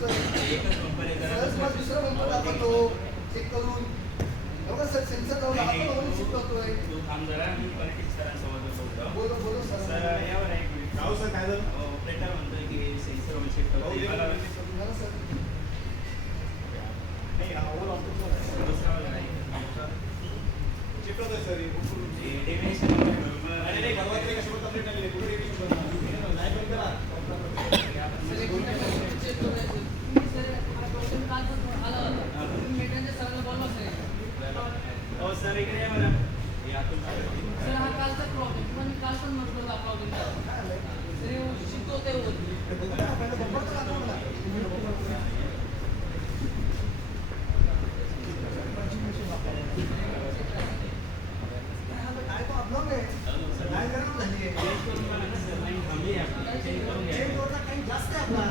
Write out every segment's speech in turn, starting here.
करतोय. एकच बंपर आहे जरा सहज मला दुसरा बंपर दाखवतो चेक करून. एवढं सर सेन्सर लावून नाही, आपण म्हणून तू- शिफ्ट होतोय. तू थांब जरा, मी पॉलिटिक्स सरांसोबत बोलतो. बोलो बोलो सर. सर यावर एक मिनिट. राव सर काय झालं? ऑपरेटर म्हणतोय की सेन्सर वन शिफ्ट हो, होते. ये मला बघा. झालं सर. नाही हा ओव्हर ऑफिसर आहे. दुसरा वाला आहे. शिफ्ट होतोय सर हे. ते डेविएशन बरोबर. अरे नाही परवा तरी कशावर कंप्लीट केली पुढे रिव्हिजन करणार नाही बंद करा. सर एक मिनिट चेक करायचं. सर हा प्रॉब्लेम काल पण आला होता. तुम्ही मेंटेनच्या सरांना बोलवा सर. हो सर इकडे या बरं. हे आतून सर हा कालचा प्रॉब्लेम तुम्हाला मी काल पण म्हटलं होता प्रॉब्लेम सर हे शिकवते होत पहिलं बंपर तर दाखवा मला. काय तो अपलोड आहे. काय गरज झाली आहे. चेंज करून मला ना सर लाईन थांबली आहे आपली. चेंज करून घ्या. चेंज होता काही जास्त आहे आपला.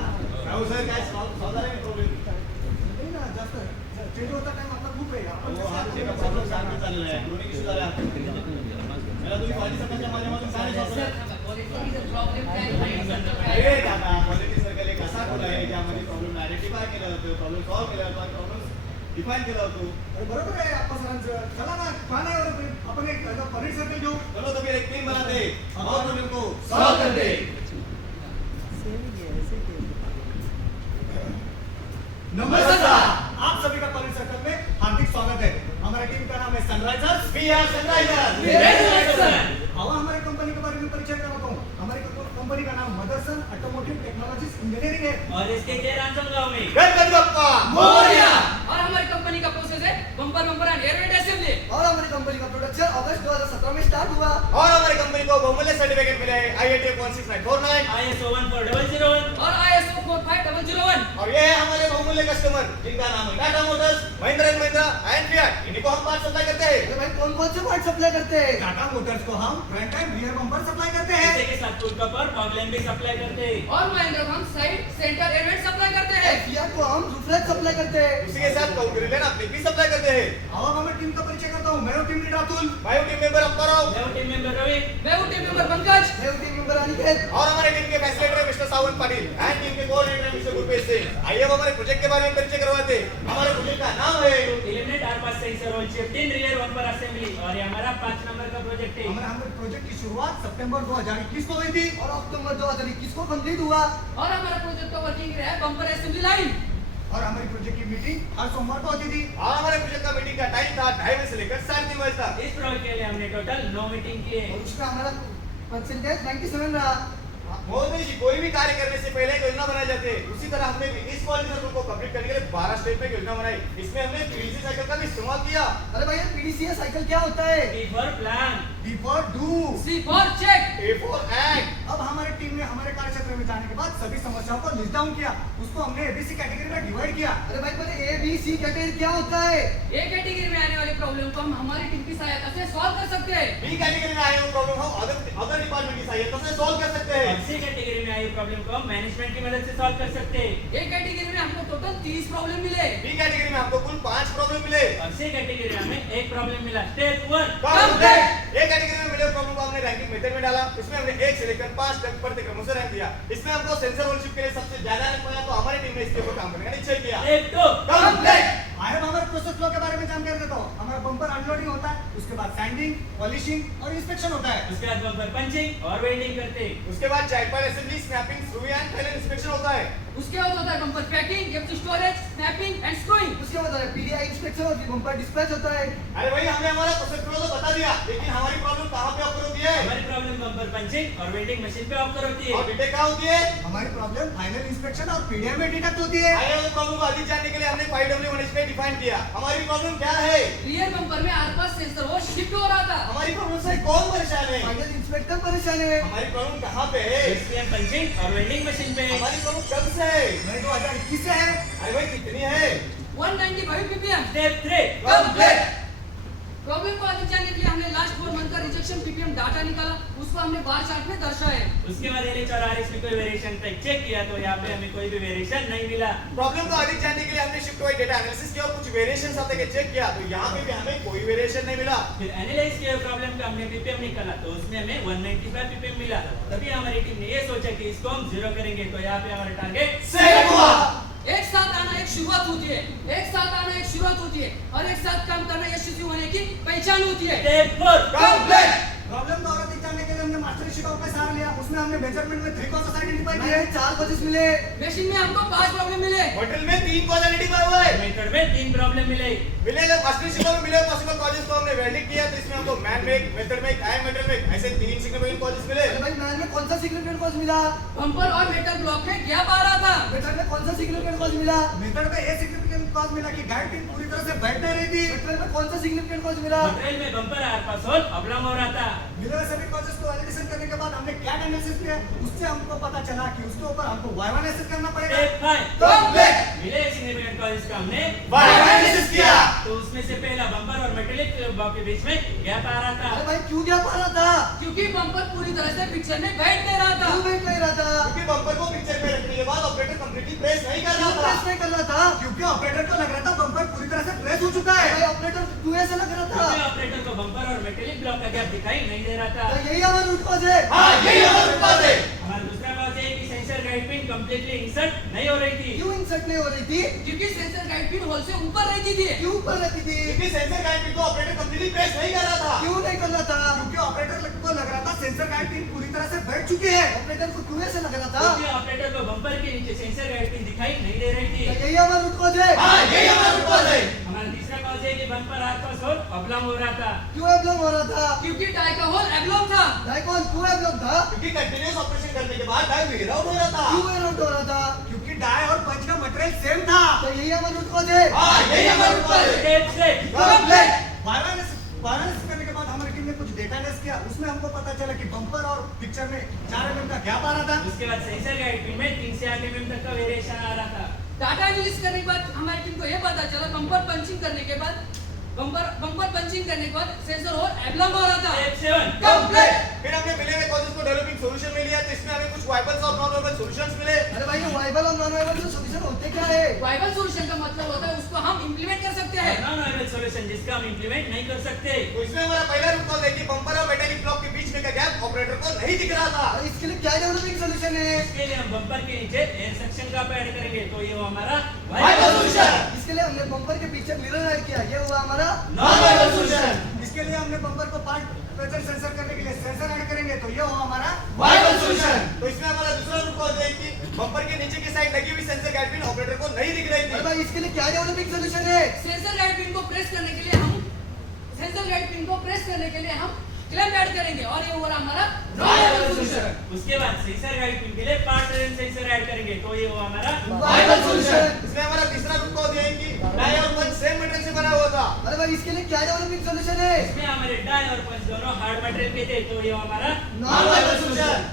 राव सर काय सॉल्व झाला नाही प्रॉब्लेम. नाही ना जास्त. चेंज होता टाइम आपला खूप आहे. आपण हो हा कसं चेक प्रॉब्लेम सारखं चाललेला आहे. क्रोनिक इश्यू झाला. मला तुम्ही क्वालिटी सर्कलच्या माध्यमातून काय सर सांगता? क्वालिटीचा प्रॉब्लेम काय अरे आहे दादा क्वालिटी सर्कल एक असा टूल आहे ज्यामध्ये प्रॉब्लेम आयडेंटिफाय केला जातो, प्रॉब्लेम सॉल्व्ह केला जातो आणि प्रॉब्लेम डिफाईन केला जातो. अरे बरोबर आहे आपण सरांचं. चला ना का नाही एवढं आपण एक पनीर सर्कल घेऊ. चलो तो फिर एक टीम बनाते हैं और प्रॉब्लम को सॉल्व करते हैं. नमस्कार. आप सभी का पनीर सर्कल में हार्दिक स्वागत है. हमारी टीम का नाम है सनराइजर्स. We are Sunrisers. अब हमारी कंपनी के बारे में परिचय करवाता हूँ. हमारी कंपनी का नाम मदरसन ऑटोमोटिव टेक्नोलॉजीज इंजीनियरिंग है. और इसके चेहरा गाँव में गणपति बप्पा मोरया. और हमारी कंपनी का प्रोसेस है बम्पर एंड एयरवेट असेंबली. और हमारी कंपनी का प्रोडक्शन अगस्त 2017 में स्टार्ट हुआ. और हमारी कंपनी को बहुमूल्य सर्टिफिकेट मिला है IATA 16949. ISO 14001 और ISO 45001. और ये है हमारे बहुमूल्य कस्टमर जिनका नाम है Tata Motors, Mahindra and Mahindra and fiat. इन्हीं को हम पार्ट सप्लाई करते हैं. अरे भाई कौन कौन से पार्ट सप्लाई करते हैं. टाटा मोटर्स को हम front end rear bumper supply करते हैं. इसी के साथ टूल कवर फॉगलैंड भी सप्लाई करते हैं. और महिंद्रा को हम साइड सेंटर एयरवेट सप्लाई करते हैं. फियाट को हम रूफलेट सप्लाई करते हैं. उसी के साथ कॉन्ग्रेलियन अपने भी सप्लाई करते हैं. अब हमें टीम का परिचय करता हूँ. मैं हूँ टीम लीडर अतुल. मैं हूं टीम मेंबर अप्पाराव मैं हूं टीम मेंबर रवि. मैं हूं टीम मेंबर पंकज. मैं हूँ टीम मेंबर अनिकेत. और हमारे टीम के facilitator mister Sawan Patil and team के कोऑर्डिनेटर मिस्टर गुरप्रीत सिंह. आइए अब हमारे प्रोजेक्ट के बारे में परिचय करवाते हैं. हमारे प्रोजेक्ट का नाम है eliminate R pass sensor on chip 3 rear 1 पर असेंबली. और ये हमारा 5 नंबर का प्रोजेक्ट है. हमारे प्रोजेक्ट की शुरुआत सितंबर 2021 को हुई थी और अक्टूबर 2021 को कंप्लीट हुआ. और हमारा प्रोजेक्ट का वर्किंग है बम्पर असेंबली लाइन. और हमारी प्रोजेक्ट की मीटिंग हर सोमवार को होती थी. और हमारे प्रोजेक्ट का मीटिंग का टाइम था 2:30 बजे से लेकर 3:30 बजे तक. इस प्रोजेक्ट के लिए हमने टोटल 9 मीटिंग की है. और उसका हमारा परसेंटेज 97 रहा. मोदी जी कोई भी कार्य करने से पहले एक योजना बनाई जाती है. उसी तरह हमने भी इस क्वालिटी सर्कल को कंप्लीट करने के लिए 12 स्टेप में एक योजना बनाई. इसमें हमने PDC साइकिल का भी इस्तेमाल किया. अरे भैया PDCA साइकिल क्या होता है. P for plan. D for do. C for check. A for act. अब हमारी टीम ने हमारे कार्य क्षेत्र में जाने के बाद सभी समस्याओं को लिस्ट डाउन किया. उसको हमने ABC कैटेगरी में डिवाइड किया. अरे भाई पहले ABC कैटेगरी क्या होता है. ए कैटेगरी में आने वाले प्रॉब्लम को हम हमारी टीम की सहायता से सॉल्व कर सकते हैं. B कैटेगरी में आए हुए प्रॉब्लम हम अदर डिपार्टमेंट की सहायता से सॉल्व कर सकते हैं. और C कैटेगरी में आई प्रॉब्लम को हम मैनेजमेंट की मदद से सॉल्व कर सकते हैं. ए कैटेगरी में हमको टोटल 30 प्रॉब्लम मिले. B कैटेगरी में हमको कुल 5 प्रॉब्लम मिले. और C कैटेगरी में हमें एक प्रॉब्लम मिला. Step 1 complete. A कैटेगरी में मिले प्रॉब्लम को हमने रैंकिंग मेथड में डाला. इसमें हमने 1 से लेकर 5 तक प्रति क्रम से रैंक दिया. इसमें हमको सेंसर ओनरशिप के लिए सबसे ज्यादा रैंक मिला, तो हमारी टीम ने इसके ऊपर काम करने का निश्चय किया. Step 2 complete. आइए हमारे प्रोसेस फ्लो के बारे में जानकारी देता हूँ. हमारा बम्पर अनलोडिंग होता है. उसके बाद सैंडिंग, पॉलिशिंग और इंस्पेक्शन होता है. उसके बाद बम्पर पंचिंग और वेल्डिंग करते हैं. उसके बाद child part assembly, snapping, screwing and final inspection होता है. उसके बाद होता है bumper packing, gift storage, snapping and screwing. उसके बाद PDI इंस्पेक्शन और बम्पर डिस्पैच होता है. अरे भाई हमने हमारा प्रोसेस फ्लो तो बता दिया, लेकिन हमारी प्रॉब्लम कहाँ पे ऑकर होती है हमारी प्रॉब्लम बम्पर पंचिंग और वेल्डिंग मशीन पे ऑकर होती और है. डिटेक्ट कहाँ होती है. हमारी प्रॉब्लम फाइनल इंस्पेक्शन और PDI में डिटेक्ट होती है. आइए उस प्रॉब्लम को अधिक जानने के लिए हमने 5W1 पे डिफाइन किया. हमारी प्रॉब्लम क्या है. रियर बम्पर में आर पास सेंसर वो शिफ्ट हो रहा था. हमारी प्रॉब्लम से कौन परेशान है. फाइनल इंस्पेक्टर परेशान है. हमारी प्रॉब्लम कहाँ पे है. SPM पंचिंग और वेल्डिंग मशीन पे है. हमारी प्रॉब्लम कब से है. मैं 2021 से है. अरे भाई कितनी है. 195 ppm. Step 3 complete. प्रॉब्लम को अधिक जानने के लिए हमने लास्ट 4 मंथ का रिजेक्शन ppm डाटा निकाला. उसको हमने बार चार्ट में दर्शाया. उसके बाद LH और RS में कोई वेरिएशन तक चेक किया तो यहाँ पे हमें कोई भी वेरिएशन नहीं मिला. प्रॉब्लम को अधिक जानने के लिए हमने शिफ्ट वाइज डेटा एनालिसिस किया और कुछ वेरिएशंस आते के चेक किया, तो यहाँ पे भी हमें कोई वेरिएशन नहीं मिला. फिर एनालाइज किया प्रॉब्लम का हमने ppm निकाला तो उसमें हमें 195 ppm मिला. तभी हमारी टीम ने ये सोचा कि इसको हम जीरो करेंगे, तो यहाँ पे हमारा टारगेट सेट हुआ. एक साथ आना एक शुरुआत होती है, एक साथ आना एक शुरुआत होती है और एक साथ काम करना यशस्वी होने की पहचान होती है। Step 4 complete. प्रॉब्लम को और अधिक जानने के लिए हमने मास्टर शीट ऑफ में सार लिया, उसमें हमने मेजरमेंट में 3 कॉजेस आइडेंटिफाई किए, 4 कॉजेस मिले। मशीन में हमको 5 प्रॉब्लम मिले। मटेरियल में 3 कॉज आइडेंटिफाई हुआ है। मेथड में 3 प्रॉब्लम मिले। मिलेगा मास्टर शीट में मिले पॉसिबल कॉजेस को हमने वेल्डिंग किया, तो इसमें हमको मैन मेक, मेथड मेक, आई मेटल मेक, ऐसे 3 सिग्निफिकेंट कॉजेस मिले। अरे भाई मैन में कौन सा सिग्निफिकेंट कॉज मिला? बम्पर और मेटल ब्लॉक में गैप आ रहा था। मेथड में कौन सा सिग्निफिकेंट कॉज मिला? मेथड में ये सिग्निफिकेंट कॉज मिला कि गाइड पिन पूरी तरह से बैठ नहीं रही थी। मेथड में कौन सा सिग्निफिकेंट कॉज मिला? मटेरियल में बम्पर आर पास होल अबलम हो रहा था। मिले हुए सभी कॉजेस को वैलिडेशन करने के बाद हमने क्या एनालिसिस किया, उससे हमको पता चला कि उसके ऊपर हमको वाई एनालिसिस करना पड़ेगा। Step 5 complete. मिले सिग्निफिकेंट कॉजेस का हमने वाई एनालिसिस किया। तो उसमें से पहला बम्पर और मेटेलिक ब्लॉक के बीच में गैप आ रहा था। अरे भाई क्यों क्या पा रहा था? क्योंकि बम्पर पूरी तरह से पिक्चर में बैठ नहीं रहा था। क्यों बैठ नहीं रहा था? क्योंकि बम्पर को पिक्चर में रखने के बाद ऑपरेटर कंप्लीटली प्रेस नहीं कर क्यों रहा प्रेस था। नहीं कर रहा था? क्योंकि ऑपरेटर को लग रहा था बम्पर पूरी तरह से प्रेस हो चुका है। भाई ऑपरेटर क्यों ऐसा लग रहा था? क्योंकि ऑपरेटर को बम्पर और मेटेलिक ब्लॉक का गैप दिखाई नहीं दे रहा था। तो यही हमारा रूट कॉज है। हां, यही हमारा उत्पाद है। हमारा दूसरा कॉज है कि sensor guide pin completely insert नहीं हो रही थी। क्यों इंसर्ट नहीं हो रही थी? क्योंकि सेंसर गाइड पिन होल से ऊपर रहती थी। क्यों ऊपर रहती थी? क्योंकि सेंसर गाइड पिन को ऑपरेटर कंप्लीटली प्रेस नहीं कर रहा था। क्यों नहीं कर रहा था? क्योंकि ऑपरेटर को लग रहा था सेंसर गाइड पिन पूरी तरह से बैठ चुकी है। ऑपरेटर को क्यों ऐसा लग रहा था? क्योंकि ऑपरेटर को बम्पर के नीचे सेंसर गाइड पिन दिखाई नहीं दे रही तो थी। यही हमारा रूट कॉज है। हां, यही हमारा उत्पाद है। हमारा तीसरा कॉज है कि बम्पर आर पास होल अबलम हो रहा था। क्यों एब्लॉन्ग हो रहा था? क्योंकि डाई का होल एब्लॉन्ग था। डाइकॉन क्यों एब्लॉन्ग था? क्योंकि कंटीन्यूअस ऑपरेशन करने के बाद डाई वेयर आउट हो रहा था। क्यों वेयर आउट हो रहा था? क्योंकि डाई और पंच का मटेरियल सेम था। तो यही हमारा रूट कॉज है। हां, यही हमारा उत्पाद है। Step 6 complete. वायरलेस करने के बाद हमारी टीम ने कुछ डेटा एनालिसिस किया, उसमें हमको पता चला कि बम्पर और पिक्चर में 4 mm का गैप आ रहा था। उसके बाद सेंसर गाइड पिन में 3 से 8 mm तक का वेरिएशन आ रहा था। डाटा एनालिसिस करने के बाद हमारी टीम को यह पता चला बम्पर पंचिंग करने के बाद सेंसर होल एब्लॉन्ग हो रहा था। Step 7 complete. फिर हमने मिले हुए कॉजेस को डेवलपिंग सॉल्यूशन में लिया, तो इसमें हमें कुछ वाइबल्स और नॉन वाइबल सॉल्यूशंस मिले। अरे भाई ये वाइबल और नॉन वाइबल जो सॉल्यूशन होते क्या है? वाइबल सॉल्यूशन का मतलब होता है उसको हम इंप्लीमेंट कर सकते हैं। नॉन वाइबल सॉल्यूशन जिसका हम इंप्लीमेंट नहीं कर सकते। तो इसमें हमारा पहला रूट कॉज है कि बम्पर और मेटालिक ब्लॉक के बीच में का गैप ऑपरेटर को नहीं दिख रहा था। और इसके लिए क्या डेवलपिंग सॉल्यूशन है? इसके लिए हम बम्पर के नीचे एयर सेक्शन का ऐड करेंगे, तो ये वो हमारा वाइबल सॉल्यूशन। इसके लिए हमने बम्पर के पीछे मिरर ऐड किया, ये हुआ हमारा नॉन वाइबल सॉल्यूशन। इसके लिए हमने बम्पर को पार्ट प्रेशर सेंसर करने के लिए सेंसर ऐड करेंगे, तो ये हुआ हमारा वाइबल सॉल्यूशन। तो इसमें हमारा दूसरा रूट कॉज है कि बम्पर के नीचे की साइड लगी हुई सेंसर गाइड पिन ऑपरेटर को नहीं दिख रही अरे थी। भाई इसके लिए क्या डेवलपिंग सॉल्यूशन है? सेंसर गाइड पिन को प्रेस करने के लिए हम क्लैंप ऐड करेंगे और ये हुआ हमारा वाइबल सॉल्यूशन। उसके बाद सेंसर गाइड पिन के लिए पार्ट प्रेजेंट सेंसर ऐड करेंगे, तो ये वो हमारा वाइबल सॉल्यूशन। इसमें हमारा तीसरा रूट कॉज है कि डाई और पंच सेम मटेरियल से बना हुआ था। अरे भाई इसके लिए क्या डेवलपिंग सॉल्यूशन है? इसमें हमारे डाई और पंच दोनों हार्ड मटेरियल के थे, तो ये हमारा non viable solution.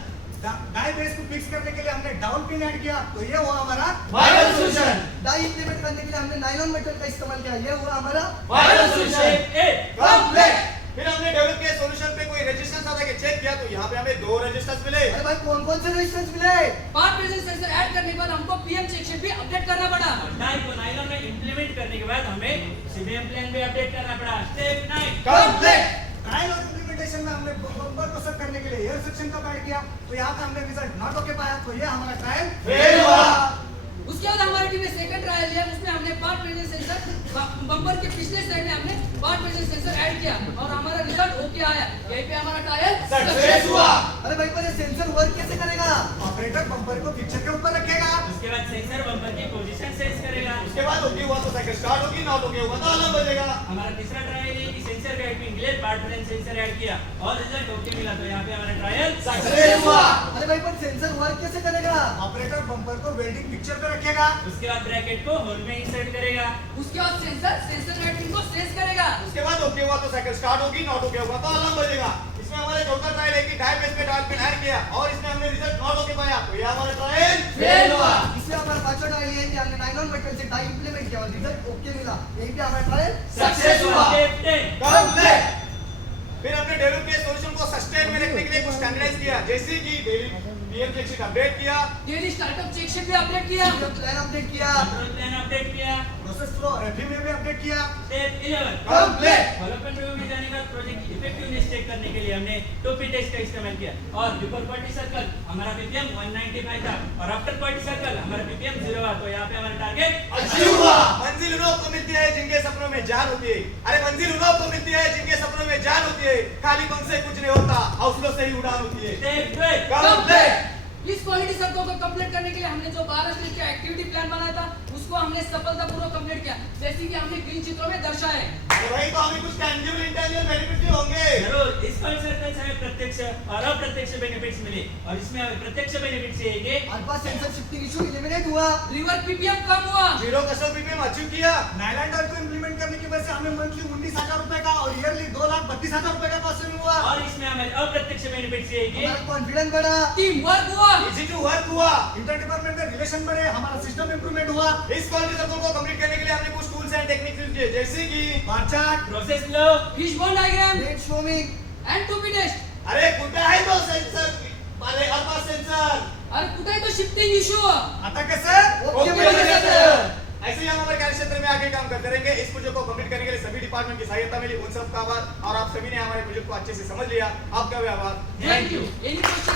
Die base को फिक्स करने के लिए हमने डाउन पिन ऐड किया, तो ये हुआ हमारा वाइबल सॉल्यूशन। डाई इंप्लीमेंट करने के लिए हमने नायलॉन मेटल का इस्तेमाल किया, ये हुआ हमारा वाइबल सॉल्यूशन। Step 8 complete. फिर हमने डेवलप किया सॉल्यूशन पे कोई रेजिस्टेंस आता है चेक किया, तो यहाँ पे हमें 2 रेजिस्टेंस मिले। अरे भाई कौन कौन से रेजिस्टेंस मिले? पार्ट प्रेजेंट सेंसर ऐड करने के बाद हमको पीएम सेक्शन भी अपडेट करना पड़ा। डाई को नायलॉन में इंप्लीमेंट करने के बाद हमें सीबीएम प्लान भी अपडेट करना पड़ा। Step 9 complete. ट्रायल और इम्प्लीमेंटेशन में हमने बम्पर को सब करने के लिए एयर सेक्शन का ऐड किया, तो यहाँ पे हमने रिजल्ट नॉट ओके पाया, तो ये हमारा ट्रायल फेल हुआ। उसके बाद हमारी टीम ने सेकंड ट्रायल लिया, उसमें हमने पार्ट प्रेजेंट सेंसर बम्पर के पिछले साइड में हमने पार्ट प्रेजेंट सेंसर ऐड किया और हमारा रिजल्ट ओके आया। यहीं पे हमारा ट्रायल सक्सेस हुआ। अरे भाई पर ये सेंसर वर्क कैसे करेगा? ऑपरेटर बम्पर को पिक्चर के ऊपर रखेगा, उसके बाद सेंसर बम्पर की पोजीशन सेंस करेगा। उसके बाद ओके हुआ तो साइकिल स्टार्ट होगी, नॉट ओके हुआ तो अलार्म बजेगा। हमारा तीसरा ट्रायल है कि सेंसर गाइड पिन के लिए पार्ट प्रेजेंट सेंसर ऐड किया और रिजल्ट ओके मिला, तो यहाँ पे हमारा ट्रायल सक्सेस हुआ। अरे भाई पर सेंसर वर्क कैसे करेगा? ऑपरेटर बम्पर को वेल्डिंग पिक्चर पे रखेगा, उसके बाद ब्रैकेट को होल में इंसर्ट करेगा। उसके बाद सेंसर गाइड पिन को सेंस करेगा। उसके बाद ओके हुआ तो साइकिल स्टार्ट होगी, नॉट ओके हुआ तो अलार्म बजेगा। इसमें हमारे चौथा ट्रायल है कि डाई बेस पे डायल पिन ऐड किया और इसमें हमने रिजल्ट नॉट ओके पाया, तो ये हमारा ट्रायल फेल हुआ। इसमें हमारा पांचवा ट्रायल ये है कि हमने नायलॉन मेटल से डाई इंप्लीमेंट किया और रिजल्ट ओके मिला, यहीं पे हमारा ट्रायल सक्सेस हुआ। Step 10 complete. फिर हमने डेवलप किए सॉल्यूशन को सस्टेन में रखने के लिए कुछ स्टैंडर्डाइज किया, जैसे कि daily PM check sheet update किया, डेली स्टार्टअप चेक शीट भी अपडेट किया, प्लान अपडेट किया, कंट्रोल प्लान अपडेट किया, प्रोसेस फ्लो और एफई में भी अपडेट किया। Step 11 complete. डेवलपमेंट रिव्यू में जाने का प्रोजेक्ट इफेक्टिवनेस चेक करने के लिए हमने टोपी टेस्ट का इस्तेमाल किया और बिफोर पार्टी सर्कल हमारा बीपीएम 195 था और आफ्टर पार्टी सर्कल हमारा बीपीएम 0 था। तो यहाँ पे हमारा टारगेट अचीव हुआ। मंजिल उन लोगों को मिलती है जिनके सपनों में जान होती है। अरे मंजिल उन लोगों को मिलती है जिनके सपनों में जान होती है। खाली पंख से कुछ नहीं होता, हौसलों से ही उड़ान होती है। Step 12 complete. इस क्वालिटी सर्कल को कंप्लीट करने के लिए हमने जो 12 स्टेज का एक्टिविटी प्लान बनाया था उसको हमने सफलतापूर्वक कंप्लीट किया, जैसे कि हमने ग्रीन चित्रों में दर्शाया है। अरे भाई तो हमें कुछ टैंजिबल इंटेंजिबल बेनिफिट भी होंगे। जरूर। इस क्वालिटी सर्कल से हमें प्रत्यक्ष और अप्रत्यक्ष बेनिफिट्स मिले और इसमें हमें प्रत्यक्ष बेनिफिट्स ये है कि alpha sensor shifting issue eliminate हुआ। रिवर पीपीएम कम हुआ। जीरो कस्टम बीपीएम अचीव किया। नाइलैंडर को इंप्लीमेंट करने की वजह से हमें मंथली 19,000 रुपए का और ईयरली 2,32,000 रुपए का कॉस्ट सेविंग हुआ। और इसमें हमें अप्रत्यक्ष बेनिफिट्स ये है कि हमारा कॉन्फिडेंस बढ़ा, टीम वर्क हुआ। इजी टू वर्क हुआ। इंटर डिपार्टमेंट का रिलेशन बढ़े, हमारा सिस्टम इंप्रूवमेंट हुआ। इस क्वालिटी सर्कल को कंप्लीट करने के लिए हमने कुछ टूल्स एंड टेक्निक्स यूज किए, जैसे कि bar chart, process flow fishbone diagram डेट शोमिंग, एंड टोपी टेस्ट। अरे कुठे आहे तो सेंसर वाले अल्फा सेंसर? अरे कुठे आहे तो शिफ्टिंग इशू? आता कसं? ओके मध्ये मध्ये कसं? सर। ऐसे ही हम हमारे कार्य क्षेत्र में आगे काम करते रहेंगे। इस प्रोजेक्ट को कंप्लीट करने के लिए सभी डिपार्टमेंट की सहायता मिली, उन सबका आभार। और आप सभी ने हमारे प्रोजेक्ट को अच्छे से समझ लिया, आपका भी आभार। Thank you. Any question?